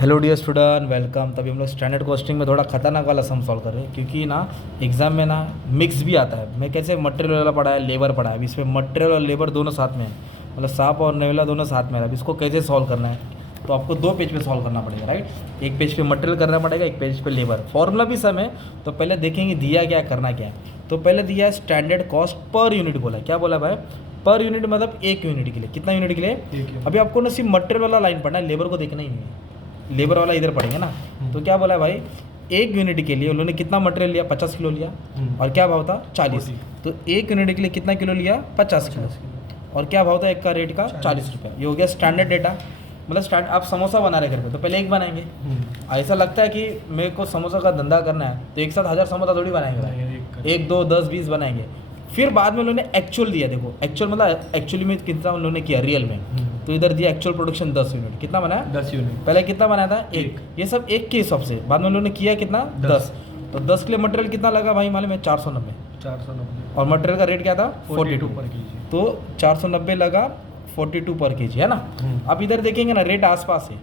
Hello dear student, welcome. तभी हम लोग स्टैंडर्ड कॉस्टिंग में थोड़ा खतरनाक वाला सम सॉल्व कर रहे हैं, क्योंकि ना एग्जाम में ना मिक्स भी आता है। मैं कैसे मटेरियल वाला पढ़ा है, लेबर पढ़ा है। अभी इसमें मटेरियल और लेबर दोनों साथ में है, मतलब सांप और नेवला दोनों साथ में है। अब इसको कैसे सॉल्व करना है, तो आपको दो पेज पे सॉल्व करना पड़ेगा, राइट। एक पेज पे मटेरियल करना पड़ेगा, एक पेज पे लेबर। फॉर्मूला भी सम है, तो पहले देखेंगे दिया क्या, करना क्या है। तो पहले दिया है स्टैंडर्ड कॉस्ट पर यूनिट, बोला क्या बोला भाई, पर यूनिट मतलब एक यूनिट के लिए। कितना यूनिट के लिए? अभी आपको ना सिर्फ मटेरियल वाला लाइन पढ़ना है, लेबर को देखना ही नहीं है। लेबर वाला इधर पढ़ेंगे ना। तो क्या बोला भाई, एक यूनिट के लिए उन्होंने कितना मटेरियल लिया, 50 किलो लिया। और क्या भाव था, 40। तो एक यूनिट के लिए कितना किलो लिया, 50 किलो। और क्या भाव था एक का, रेट का 40 रुपये। ये हो गया स्टैंडर्ड डेटा। मतलब स्टैंड आप समोसा बना रहे घर पे, तो पहले एक बनाएंगे। ऐसा लगता है कि मेरे को समोसा का धंधा करना है, तो एक साथ 1000 समोसा थोड़ी बनाएंगे, 1 2 10 20 बनाएंगे। फिर बाद में उन्होंने एक्चुअल दिया। देखो एक्चुअल मतलब एक्चुअली में कितना उन्होंने किया रियल में। तो इधर दिया एक्चुअल प्रोडक्शन 10 यूनिट। कितना बनाया, 10 यूनिट। पहले कितना बनाया था, एक। ये सब एक के हिसाब से। बाद में उन्होंने किया कितना, 10। तो 10 के लिए मटेरियल कितना लगा भाई, मालूम है, 490। और मटेरियल का रेट क्या था, 42 पर केजी। तो 490 लगा 42 पर केजी, है ना। अब इधर देखेंगे ना, रेट आसपास है,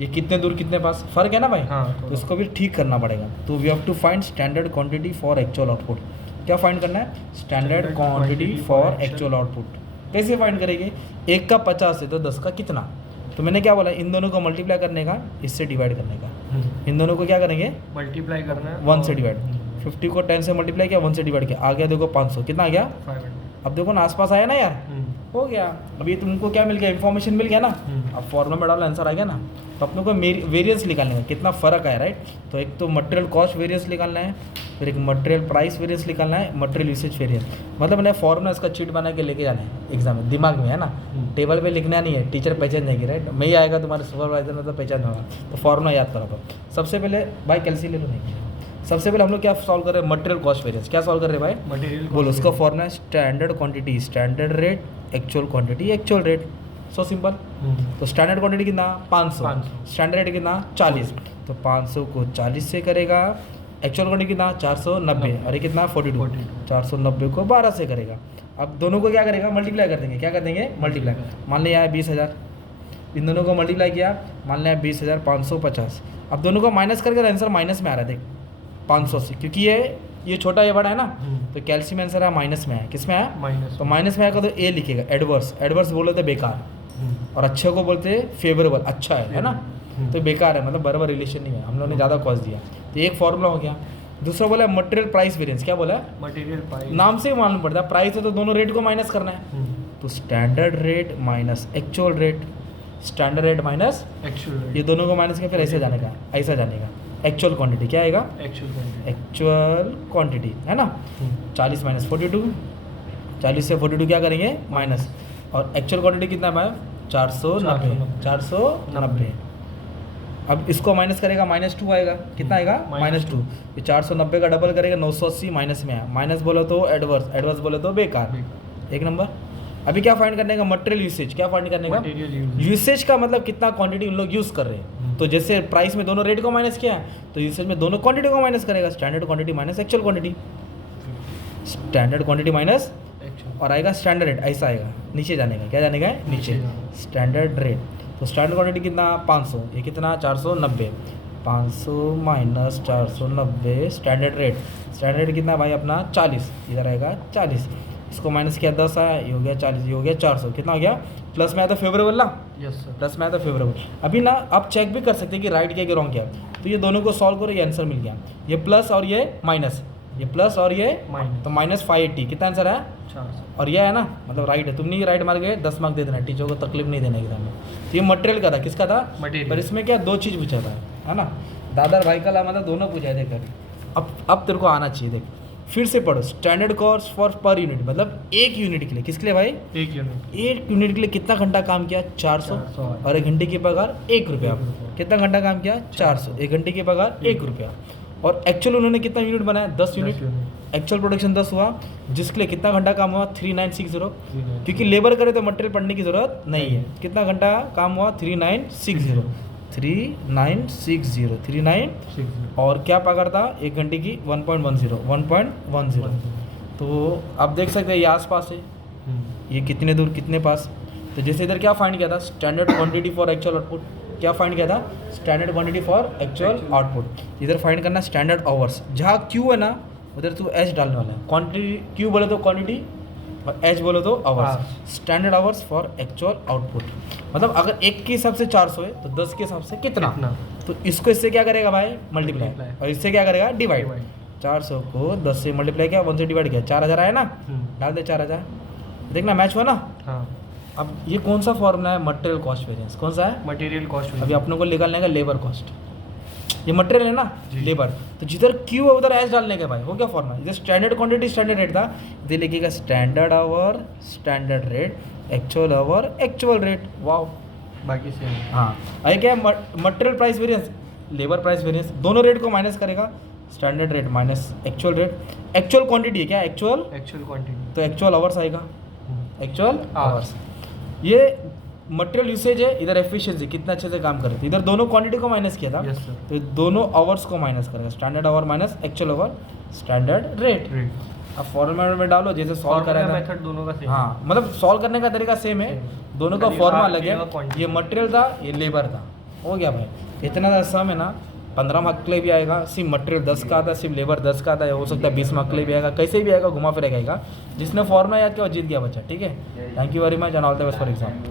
ये कितने दूर कितने पास, फर्क है ना भाई। तो इसको भी ठीक करना पड़ेगा। तो we have to find standard quantity for actual output. क्या फाइंड करना है, standard quantity for actual output. कैसे फाइंड करेंगे, एक का 50 है तो 10 का कितना। तो मैंने क्या बोला, इन दोनों को मल्टीप्लाई करने का, इससे डिवाइड करने का। इन दोनों को क्या करेंगे, मल्टीप्लाई करना है, 1 से डिवाइड। 50 को 10 से मल्टीप्लाई किया, 1 से डिवाइड किया, आ गया देखो 500। कितना आ गया, 500। अब देखो ना आसपास आया ना यार, हो गया। अभी तुमको क्या मिल गया, इन्फॉर्मेशन मिल गया ना। अब फॉर्मूला में डाला, आंसर आ गया ना। तो अपने को वेरिएंस निकालने का, कितना फ़र्क आया, राइट। तो एक तो मटेरियल कॉस्ट वेरिएंस निकालना है, फिर एक मटेरियल प्राइस वेरिएंस निकालना है, मटेरियल यूसेज वेरिएंस। मतलब मैंने फॉर्मूला इसका चीट बना के लेके जाना है एग्जाम में, दिमाग में है ना। टेबल पे लिखना नहीं है, टीचर पहचान जाएगी, राइट। मैं ही आएगा तुम्हारे सुपरवाइजर में तो पहचान होगा। तो फॉर्मूला याद करो। तो सबसे पहले भाई कैलसी ले लो, नहीं सबसे पहले हम लोग क्या सॉल्व कर रहे हैं, मटेरियल कॉस्ट वेरिएंस। क्या सॉल्व कर रहे हैं भाई, मटेरियल बोलो। उसका फॉर्मूला है standard quantity standard rate, actual quantity actual rate. So simple. तो स्टैंडर्ड क्वांटिटी कितना, 500। स्टैंडर्ड रेट कितना, 40। तो 500 को 40 से करेगा। एक्चुअल क्वांटिटी कितना, 490। और ये कितना, 42। 490 को 12 से करेगा। अब दोनों को क्या करेगा, मल्टीप्लाई कर देंगे। क्या कर देंगे, मल्टीप्लाई। मान लिया है 20,000, इन दोनों को मल्टीप्लाई किया, मान लिया 20,000 550। अब दोनों को माइनस करके आंसर माइनस में आ रहा है, देख 500 से, क्योंकि ये छोटा ये बड़ा है ना। तो कैल्शियम आंसर है माइनस में है, किस में है, माइनस। तो माइनस में आएगा तो ए लिखेगा, एडवर्स। एडवर्स बोले तो बेकार, और अच्छे को बोलते फेवरेबल, अच्छा है ना। तो बेकार है, मतलब बराबर रिलेशन नहीं है, हम लोगों ने ज़्यादा कॉस्ट दिया। तो एक फॉर्मूला हो गया। दूसरा बोला मटेरियल प्राइस वेरिएंस। क्या बोला, मटेरियल प्राइस, नाम से ही मालूम पड़ता है, प्राइस है तो दोनों रेट को माइनस करना है। तो standard rate minus actual rate, standard rate minus actual rate, ये दोनों को माइनस किया, फिर ऐसे जाने का, ऐसा जाने का। एक्चुअल क्वांटिटी क्या आएगा, एक्चुअल क्वांटिटी है ना। 40 माइनस 42, 40 से 42 क्या करेंगे, माइनस। और एक्चुअल क्वांटिटी कितना है, 490। अब इसको माइनस करेगा, -2 आएगा। कितना आएगा, -2। ये 490 का डबल करेगा, 980 माइनस में आया। माइनस बोलो तो एडवर्स, एडवर्स बोलो तो बेकार। एक नंबर। अभी क्या फाइंड करने का, मटेरियल यूसेज। क्या फाइंड करने का, यूसेज का मतलब कितना क्वांटिटी उन लोग यूज़ कर रहे हैं। तो जैसे प्राइस में दोनों रेट को माइनस किया, तो यूसेज में दोनों क्वांटिटी को माइनस करेगा। Standard quantity minus actual quantity, standard quantity minus, और आएगा स्टैंडर्ड रेट, ऐसा आएगा, नीचे जाने का। क्या जाने का है, नीचे, स्टैंडर्ड रेट। तो स्टैंडर्ड क्वांटिटी कितना, 500। ये कितना, 490। 500 minus 490 standard rate. Standard rate कितना भाई अपना, 40। इधर आएगा 40। इसको माइनस किया, 10 आया, ये हो गया 40, ये हो गया 400। कितना हो गया, प्लस में आया तो फेवरेबल ना। यस सर, प्लस में आया तो फेवरेबल। अभी ना आप चेक भी कर सकते हैं कि राइट किया कि रॉन्ग किया। तो ये दोनों को सॉल्व करो, ये आंसर मिल गया। ये प्लस और ये माइनस, ये प्लस और ये माइनस, तो -580। कितना आंसर है, 400। और ये है ना, मतलब राइट है। तुमने ये राइट मार गए, 10 मार्क दे देना, टीचर को तकलीफ नहीं देने एग्जाम में। तो ये मटेरियल का था, किसका था, मटेरियल। पर इसमें क्या, 2 चीज़ पूछा था, है ना। दादर भाई का मतलब दोनों पूछा है, देख। अब तेरे को आना चाहिए, देख फिर से पढ़ो। Standard cost for per unit, मतलब एक यूनिट के लिए, किसके लिए भाई, एक यूनिट के लिए कितना घंटा काम किया, 400। और 1 घंटे की पगार 1 रुपया। कितना घंटा काम किया, 400। 1 घंटे की पगार 1 रुपया। और एक्चुअल उन्होंने कितना यूनिट बनाया, 10 यूनिट। एक्चुअल प्रोडक्शन 10 हुआ, जिसके लिए कितना घंटा काम हुआ, 3960। क्योंकि लेबर करे तो मटेरियल पढ़ने की जरूरत नहीं है। कितना घंटा काम हुआ, 3960। 3960 और क्या पगार था, 1 घंटे की 1.10। तो आप देख सकते हैं ये आसपास है, ये कितने दूर कितने पास। तो जैसे इधर क्या फाइंड किया था, standard quantity for actual output, क्या फाइंड किया था, standard quantity for actual output. इधर फाइंड करना स्टैंडर्ड आवर्स, जहाँ क्यू है ना उधर तू एच डालने वाला है, क्वांटिटी क्यू बोले तो क्वांटिटी और एच बोलो तो hours, standard hours for actual output. मतलब अगर एक के हिसाब से 400 है तो 10 के हिसाब से कितना, तो इसको इससे क्या करेगा भाई, मल्टीप्लाई, और इससे क्या करेगा, डिवाइड। 400 को 10 से मल्टीप्लाई किया, 1 से डिवाइड किया, 4000 आया ना, डाल दे 4000, देखना मैच हुआ ना। हाँ। अब ये कौन सा फॉर्मूला है, मटेरियल कॉस्ट वेरिएंस, कौन सा है, मटेरियल कॉस्ट। अभी अपने को निकालने का लेबर कॉस्ट, ये मटेरियल है ना, लेबर, तो जिधर क्यू है उधर एच डालने का भाई, हो गया फॉर्मूला। इधर स्टैंडर्ड क्वांटिटी स्टैंडर्ड रेट था, इधर लिखिएगा standard our standard rate, actual our actual rate, wow, बाकी सेम। हाँ। अरे क्या है, material price variance, labour price variance, दोनों रेट को माइनस करेगा, standard rate minus actual rate, actual quantity है क्या, एक्चुअल क्वांटिटी, तो एक्चुअल आवर्स आएगा, एक्चुअल आवर्स। ये मटेरियल यूसेज है, इधर एफिशिएंसी कितना अच्छे से काम कर रही थी, इधर दोनों क्वांटिटी को माइनस किया था, तो दोनों आवर्स को माइनस करेगा, standard our minus actual our standard rate. अब फॉर्मूला में डालो, जैसे सॉल्व करा था, मेथड दोनों का सेम। हाँ, मतलब सॉल्व करने का तरीका सेम है, दोनों का फॉर्मूला अलग है, ये मटेरियल था ये लेबर था, हो गया भाई। इतना सा सम है ना, 15 मार्क के लिए भी आएगा, सिर्फ मटेरियल 10 का आता है, सिर्फ लेबर 10 का आता है, हो सकता है 20 मार्क के लिए भी आएगा, कैसे भी आएगा, घुमा फिर आएगा। जिसने फॉर्मूला याद किया वो जीत गया बच्चा, ठीक है। Thank you very much and all the best for exam.